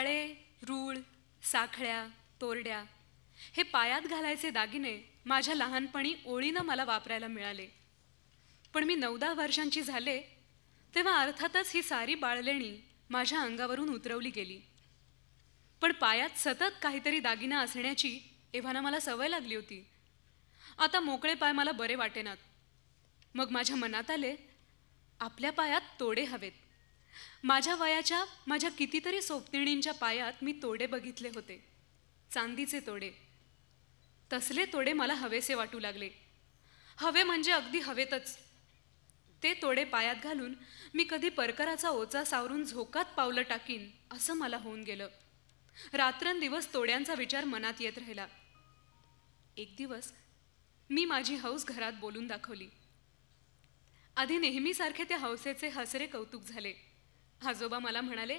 वाळे, रूळ, साखळ्या, तोरड्या हे पायात घालायचे दागिने माझ्या लहानपणी ओळीनं मला वापरायला मिळाले. पण मी 9-10 वर्षांची झाले तेव्हा अर्थातच ही सारी बाळलेणी माझ्या अंगावरून उतरवली गेली. पण पायात सतत काहीतरी दागिना असण्याची एव्हाना मला सवय लागली होती. आता मोकळे पाय मला बरे वाटेनात. मग माझ्या मनात आले, आपल्या पायात तोडे हवेत. माझ्या वयाच्या माझ्या कितीतरी सोबतिणींच्या पायात मी तोडे बघितले होते, चांदीचे तोडे. तसले तोडे मला हवेसे वाटू लागले. हवे म्हणजे अगदी हवेतच. ते तोडे पायात घालून मी कधी परकराचा ओचा सावरून झोकात पावलं टाकीन असं मला होऊन गेलं. रात्रंदिवस तोड्यांचा विचार मनात येत राहिला. एक दिवस मी माझी हौस घरात बोलून दाखवली. आधी नेहमीसारखे त्या हौसेचे हसरे कौतुक झाले. आजोबा मला म्हणाले,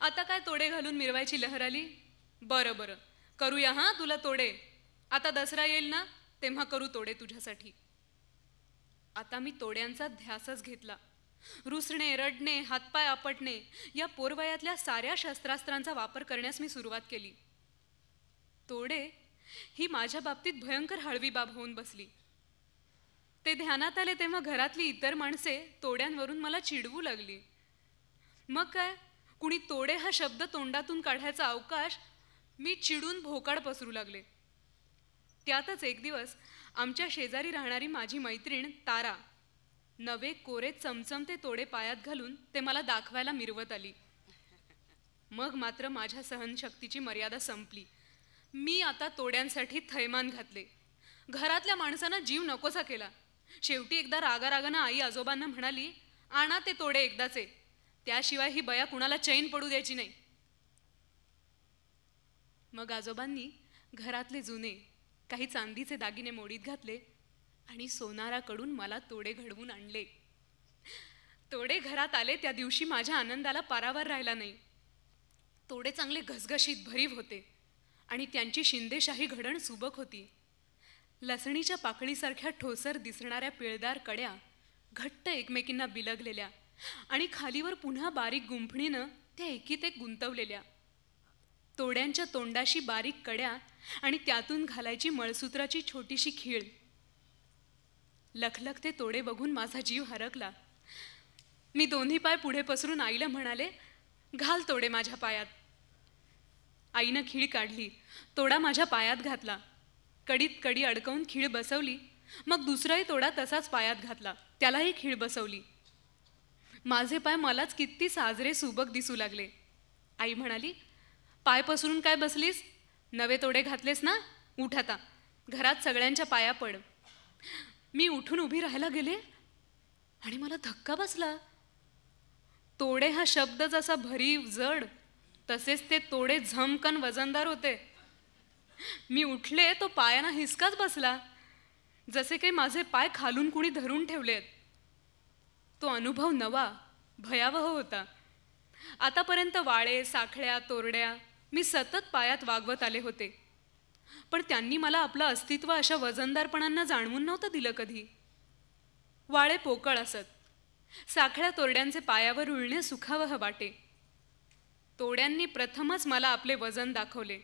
आता काय तोडे घालून मिरवायची लहर आली? बरं बरं, करूया हां तुला तोडे. आता दसरा येईल ना, तेव्हा करू तोडे तुझ्यासाठी. आता मी तोड्यांचा ध्यासच घेतला. रुसणे, रडणे, हातपाय आपटणे या पोरवयातल्या साऱ्या शस्त्रास्त्रांचा वापर करण्यास मी सुरुवात केली. तोडे ही माझ्या बाबतीत भयंकर हळवी बाब होऊन बसली. ते ध्यानात आले तेव्हा घरातली इतर माणसे तोड्यांवरून मला चिडवू लागली. मग काय, कुणी तोडे हा शब्द तोंडातून काढायचा अवकाश मी चिडून भोकाड पसरू लागले. त्यातच एक दिवस आमच्या शेजारी राहणारी माझी मैत्रीण तारा नवे कोरे चमचमते तोडे पायात घालून ते मला दाखवायला मिरवत आली. मग मात्र माझ्या सहनशक्तीची मर्यादा संपली. मी आता तोड्यांसाठी थैमान घातले. घरातल्या माणसांना जीव नकोसा केला. शेवटी एकदा रागारागानं आई आजोबांना म्हणाली, आणा ते तोडे एकदाचे, त्याशिवाय ही बया कुणाला चैन पडू द्यायची नाही. मग आजोबांनी घरातले जुने काही चांदीचे दागिने मोडीत घातले आणि सोनाराकडून मला तोडे घडवून आणले. तोडे घरात आले त्या दिवशी माझ्या आनंदाला पारावार राहिला नाही. तोडे चांगले घसघशीत भरीव होते आणि त्यांची शिंदेशाही घडण सुबक होती. लसणीच्या पाकळीसारख्या ठोसर दिसणाऱ्या पिळदार कड्या घट्ट एकमेकींना बिलगलेल्या आणि खालीवर पुन्हा बारीक गुंफणीनं त्या एकीत एक गुंतवलेल्या. तोड्यांच्या तोंडाशी बारीक कड्या आणि त्यातून घालायची मळसूत्राची छोटीशी खीळ. लखलखते तोडे बघून माझा जीव हरकला. मी दोन्ही पाय पुढे पसरून आईला म्हणाले, घाल तोडे माझ्या पायात. आईनं खीळ काढली, तोडा माझ्या पायात घातला. कडीत कडी अडकवून खीळ बसवली. मग दुसराही तोडा तसाच पायात घातला, त्यालाही खीळ बसवली. माझे पाय मलाच किती साजरे सुबक दिसू लागले. आई म्हणाली, पाय पसरून काय बसलीस? नवे तोडे घातलेस ना, उठ आता, घरात सगळ्यांच्या पाया पड. मी उठून उभी राहायला गेले आणि मला धक्का बसला. तोडे हा शब्द जसा भरीव जड, तसेच ते तोडे झमकन वजनदार होते. मी उठले तो पायाना हिसकाच बसला, जसे काही माझे पाय खालून कुणी धरून ठेवलेत. तो अनुभव नवा, भयावह होता. आतापर्यंत वाळे, साखळ्या, तोरड्या मी सतत पायात वागवत आले होते, पण त्यांनी मला आपलं अस्तित्व अशा वजनदारपणांना जाणवून नव्हतं दिलं कधी. वाळे पोकळ असत, साखळ्या तोरड्यांचे पायावर उळणे सुखावह वाटे. तोड्यांनी प्रथमच मला आपले वजन दाखवले.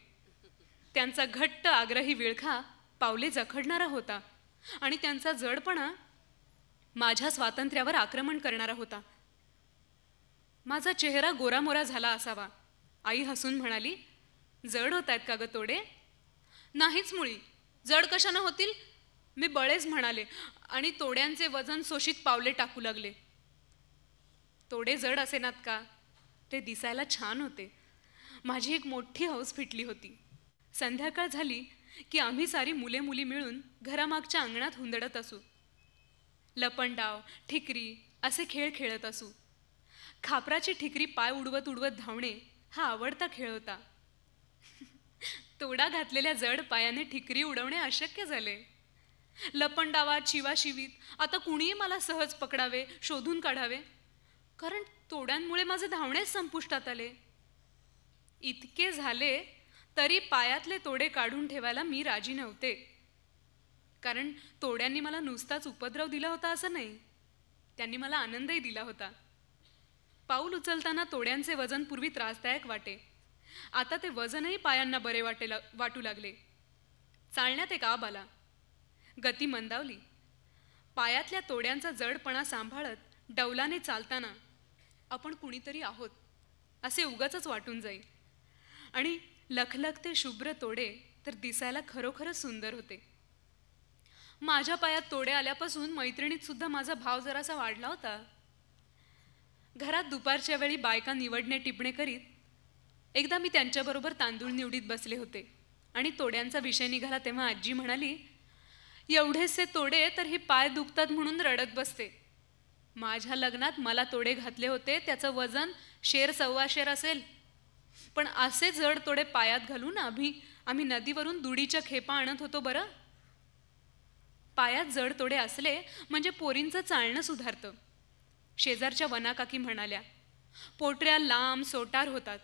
त्यांचा घट्ट आग्रही विळखा पावले जखडणारा होता आणि त्यांचा जडपणा माझ्या स्वातंत्र्यावर आक्रमण करणारा होता. माझा चेहरा गोरामोरा झाला असावा. आई हसून म्हणाली, जड होत आहेत का ग तोडे? नाहीच मुळी, जड कशानं होतील? मी बळेच म्हणाले आणि तोड्यांचे वजन शोषित पावले टाकू लागले. तोडे जड असेनात का? ते दिसायला छान होते. माझी एक मोठी हौस फिटली होती. संध्याकाळ झाली की आम्ही सारी मुले मुली मिळून घरामागच्या अंगणात हुंदडत असू. लपंडाव, ठिकरी असे खेळ खेळत असू. खापराची ठिकरी पाय उडवत उडवत धावणे हा आवडता खेळ होता. तोडा घातलेल्या जड पायाने ठिकरी उडवणे अशक्य झाले. लपंडावात, शिवाशिवीत आता कुणीही मला सहज पकडावे, शोधून काढावे, कारण तोड्यांमुळे माझे धावणेच संपुष्टात आले. इतके झाले तरी पायातले तोडे काढून ठेवायला मी राजी नव्हते, कारण तोड्यांनी मला नुसताच उपद्रव दिला होता असं नाही, त्यांनी मला आनंदही दिला होता. पाऊल उचलताना तोड्यांचे वजन पूर्वी त्रासदायक वाटे, आता ते वजनही पायांना बरे वाटू लागले. चालण्यात एक आब आला. गती मंदावली. पायातल्या तोड्यांचा जडपणा सांभाळत डौलाने चालताना आपण कुणीतरी आहोत असे उगाचच वाटून जाईल. आणि लखलखते शुभ्र तोडे तर दिसायला खरोखरच सुंदर होते. माझ्या पायात तोडे आल्यापासून मैत्रिणीत सुद्धा माझा भाव जरासा वाढला होता. घरात दुपारच्या वेळी बायका निवडणे टिपणे करीत एकदा मी त्यांच्याबरोबर तांदूळ निवडीत बसले होते आणि तोड्यांचा विषय निघाला तेव्हा आजी म्हणाली, एवढेसे तोडे तर हे पाय दुखतात म्हणून रडत बसते. माझ्या लग्नात मला तोडे घातले होते त्याचं वजन 1.25 असेल. पण असे जड तोडे पायात घालून आम्ही नदीवरून दुडीच्या खेपा आणत होतो बरं. पायात जड तोडे असले म्हणजे पोरींचं चालणं सुधारतं. शेजारच्या वनाकाकी म्हणाल्या, पोटऱ्या लांब सोटार होतात.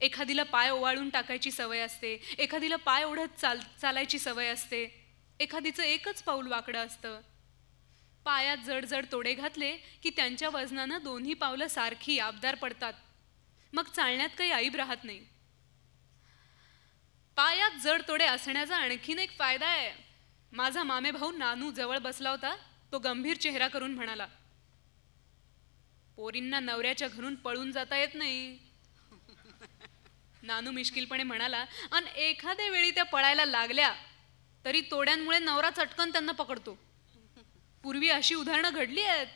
एखादीला पाय ओवाळून टाकायची सवय असते, एखादीला पाय ओढत चालायची सवय असते, एखादीचं एकच पाऊल वाकडं असतं. पायात जड जड तोडे घातले की त्यांच्या वजनानं दोन्ही पावलं सारखी आबदार पडतात. मग चालण्यात काही ऐब राहत नाही. पायात जड तोडे असण्याचा आणखीन एक फायदा आहे. माझा मामे भाऊ नानू जवळ बसला होता. तो गंभीर चेहरा करून म्हणाला, पोरींना नवऱ्याच्या घरून पळून जाता येत नाही. नानू मिश्किलपणे म्हणाला, आणि एखाद्या वेळी त्या पळायला लागल्या तरी तोड्यांमुळे नवरा चटकन त्यांना पकडतो. पूर्वी अशी उदाहरणं घडली आहेत.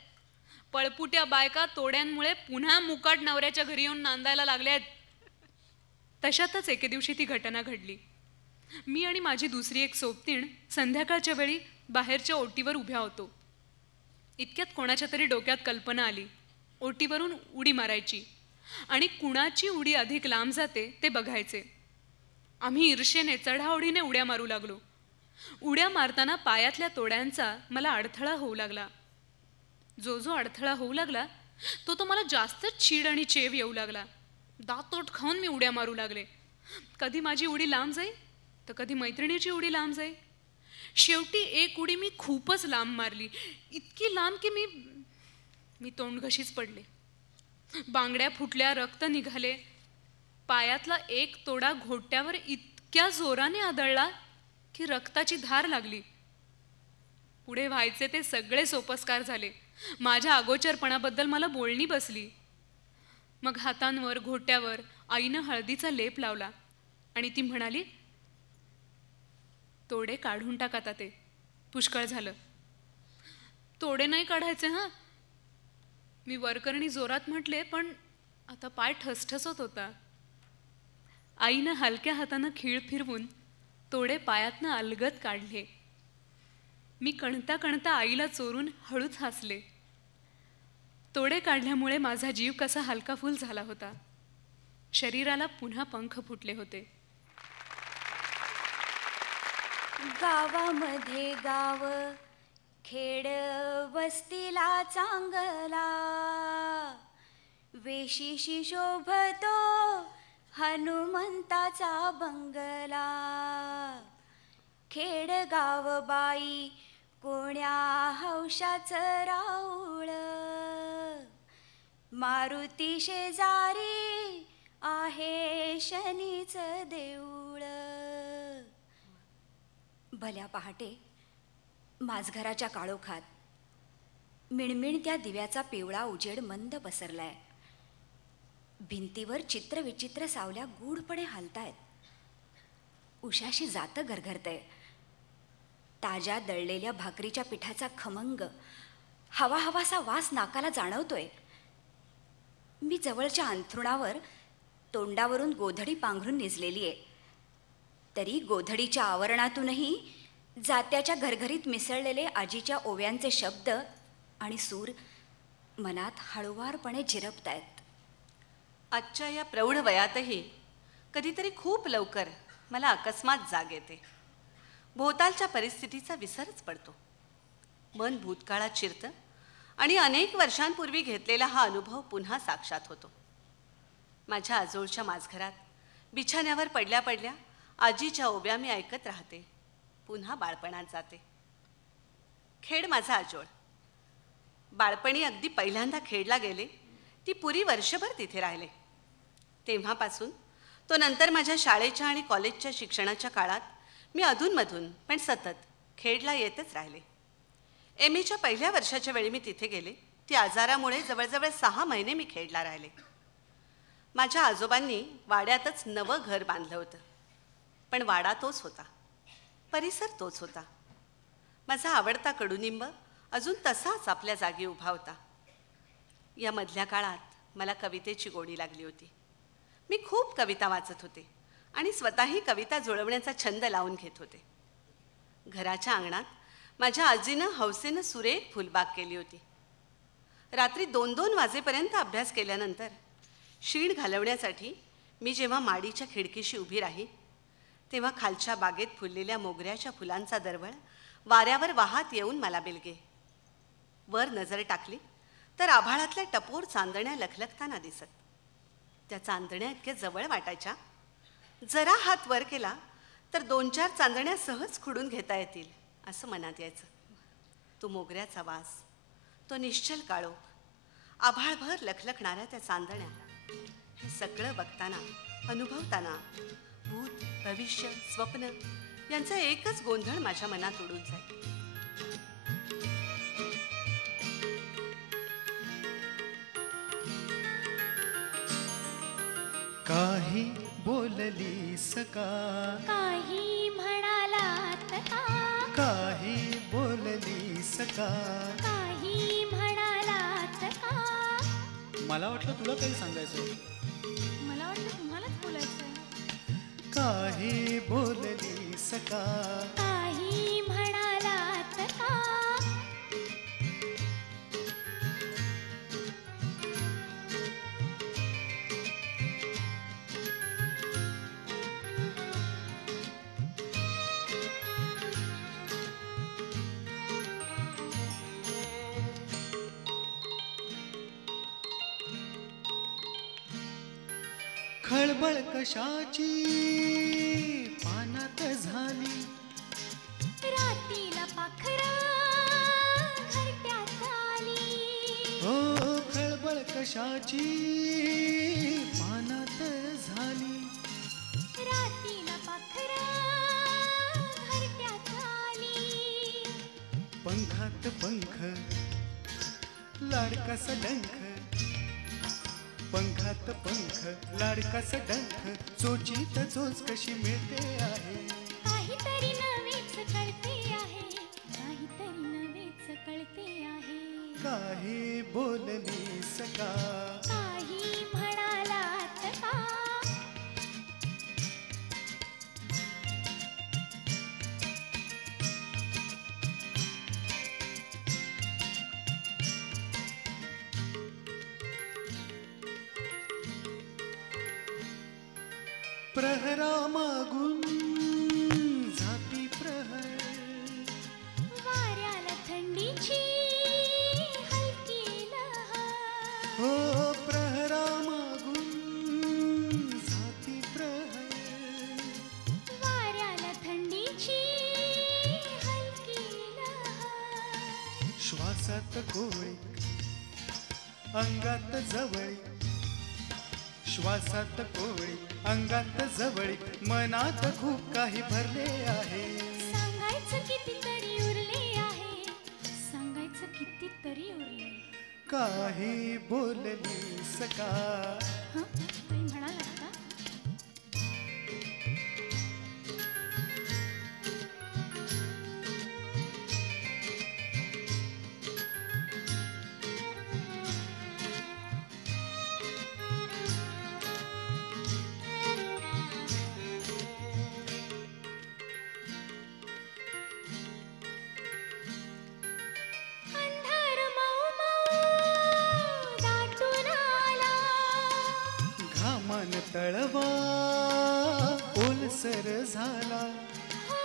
पळपुट्या बायका तोड्यांमुळे पुन्हा मुकाट नवऱ्याच्या घरी येऊन नांदायला लागल्यात. तशातच एके दिवशी ती घटना घडली. मी आणि माझी दुसरी एक सोबतीण संध्याकाळच्या वेळी बाहेरच्या ओटीवर उभ्या होतो. इतक्यात कोणाच्या तरी डोक्यात कल्पना आली, ओटीवरून उडी मारायची आणि कुणाची उडी अधिक लांब जाते ते बघायचे. आम्ही ईर्षेने चढाओढीने उड्या मारू लागलो. उड्या मारताना पायातल्या तोड्यांचा मला अडथळा होऊ लागला. जो अडथळा होऊ लागला तो मला जास्तच चीड आणि चेव येऊ लागला. दातोट खाऊन मी उड्या मारू लागले. कधी माझी उडी लांब जाई तर कधी मैत्रिणीची उडी लांब जाई. शेवटी एक उडी मी खूपच लांब मारली, इतकी लांब की मी तोंडघशीच पडले. बांगड्या फुटल्या, रक्त निघाले. पायातला एक तोडा घोट्यावर इतक्या जोराने आदळला की रक्ताची धार लागली. पुढे व्हायचे ते सगळे सोपस्कार झाले. माझ्या अगोचरपणाबद्दल मला बोलणी बसली. मग हातांवर घोट्यावर आईनं हळदीचा लेप लावला आणि ती म्हणाली, तोडे काढून टाक आता, ते पुष्कळ झालं. तोडे नाही काढायचे हां. मी वरकरणी जोरात म्हटले, पण आता पाय ठसठसत होता. आईनं हलक्या हातानं खीळ फिरवून तोडे पायातनं अलगद काढले. मी कणता कणता आईला चोरून हळूच हसले. तोडे काढल्यामुळे माझा जीव कसा हलकाफुल झाला होता. शरीराला पुन्हा पंख फुटले होते. गावामध्ये गाव, खेड वस्तीला चांगला, वेशीशी शोभतो हनुमंताचा बंगला. खेड गाव बाई कोण्या हौशाचं राऊळ, मारुती शेजारी आहे शनीचं देऊळ. भल्या पहाटे माझघराच्या काळोखात मिणमिण त्या दिव्याचा पिवळा उजेड मंद पसरलाय. भिंतीवर चित्रविचित्र सावल्या गूढपणे हालतायत. उशाशी जातं घरघरतंय. ताज्या दळलेल्या भाकरीच्या पिठाचा खमंग हवा हवासा वास नाकाला जाणवतोय. मी जवळच्या अंथरुणावर तोंडावरून गोधडी पांघरून निजलेली आहे. तरी गोधडीच्या आवरणातूनही जात्याच्या घरघरीत मिसळलेले आजीच्या ओव्यांचे शब्द आणि सूर मनात हळुवारपणे झिरपतायत. आजच्या या प्रौढ वयातही कधीतरी खूप लवकर मला अकस्मात जाग येते. भोवतालच्या परिस्थितीचा विसरच पडतो. मन भूतकाळात शिरतं आणि अनेक वर्षांपूर्वी घेतलेला हा अनुभव पुन्हा साक्षात होतो. माझ्या आजोळच्या माझघरात बिछाण्यावर पडल्या पडल्या आजीच्या ओव्या मी ऐकत राहते. पुन्हा बाळपणात जाते. खेड माझा आजोळ. बाळपणी अगदी पहिल्यांदा खेडला गेले ती पुरी वर्षभर तिथे राहिले. तेव्हापासून तो नंतर माझ्या शाळेच्या आणि कॉलेजच्या शिक्षणाच्या काळात मी अधूनमधून पण सतत खेडला येतच राहिले. एमएच्या पहिल्या वर्षाच्या वेळी मी तिथे गेले. ती आजारामुळे जवळजवळ 6 महिने मी खेडला राहिले. माझ्या आजोबांनी वाड्यातच नवं घर बांधलं होतं, पण वाडा तोच होता, परिसर तोच होता. माझा आवडता कडुनिंब अजून तसाच आपल्या जागी उभा होता. या मधल्या काळात मला कवितेची गोडी लागली होती. मी खूप कविता वाचत होते आणि स्वतःही कविता जुळवण्याचा छंद लावून घेत होते. घराच्या अंगणात माझ्या आजीनं हौसेनं सुरेख फुलबाग केली होती. रात्री 2-2 वाजेपर्यंत अभ्यास केल्यानंतर शीण घालवण्यासाठी मी जेव्हा माडीच्या खिडकीशी उभी राही, तेव्हा खालच्या बागेत फुललेल्या मोगऱ्याच्या फुलांचा दरवळ वाऱ्यावर वाहत येऊन मला बिलगे. वर नजर टाकली तर आभाळातल्या टपोर चांदण्या लखलखताना दिसत. त्या चांदण्या इतक्या जवळ वाटायच्या, जरा हात वर केला तर 2-4 चांदण्या सहज खुडून घेता येतील असं मनात यायचं. तो मोगऱ्याचा वास, तो निश्चल काळोख, आभाळभर लखलखणाऱ्या त्या चांदण्या, हे सगळं बघताना, अनुभवताना भूत, भविष्य, स्वप्न यांचा एकच गोंधळ माझ्या मनात उडून जाईल. काही बोललीस का, काही म्हणालात का, काही बोललीस का, काही म्हणालात का. मला वाटलं तुला काही सांगायचं. मला वाटलं तुम्हालाच बोलायचंय. काही बोललीस का, काही म्हणालात का. खळबळ कशाची पानात झाली, रातीला पाखरा घरट्यात आली. हो खळबळ कशाची पानात झाली, रातीला पाखरा घरट्यात आली. पंखात पंख लाडकासा डंख, पंखात पंख लाडकासा डंख, चोचीत चोच कशी मिळते आहे. काहीतरी नवेच कळते आहे, काहीतरी नवेच कळते आहे. काही बोललीस का, काही म्हणालात का. प्रहरा मागून जाती प्रहर, वाऱ्याला थंडीची हलकी लहर. हो प्रहरा मागून जाती प्रहर, वाऱ्याला थंडीची हलकी लहर. श्वासात कोळी अंगात जवळी, श्वासात कोळी अंगात जवळी, मनात खूप काही भरले आहे. सांगायचं कितीतरी उरले आहे, सांगायचं कितीतरी उरले. काही बोललीस का, हं? काही म्हणालात का. अंधार मऊ मऊ दाटून आला. घामान तळवा ओलसर झाला, हो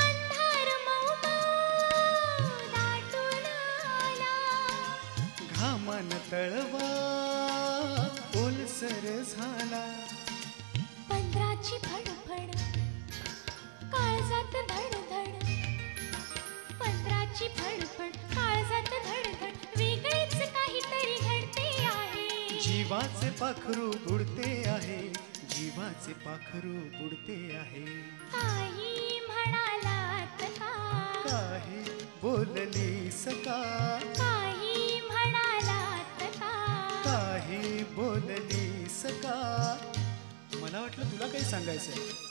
अंधार मऊ मऊ दाटून आला. घामान तळवा ओलसर झाला. पंधराची फडफड काळजात धडधड, पंधराची फडफड काळजात धडधड, वेगळेच काहीतरी घडते आहे. जीवाचे पाखरू उडते आहे, जीवाचे पाखरू उडते आहे. काही म्हणालात का काही बोललीस का, काही म्हणालात का काही बोललीस का. मला वाटलं तुला काही सांगायचंय.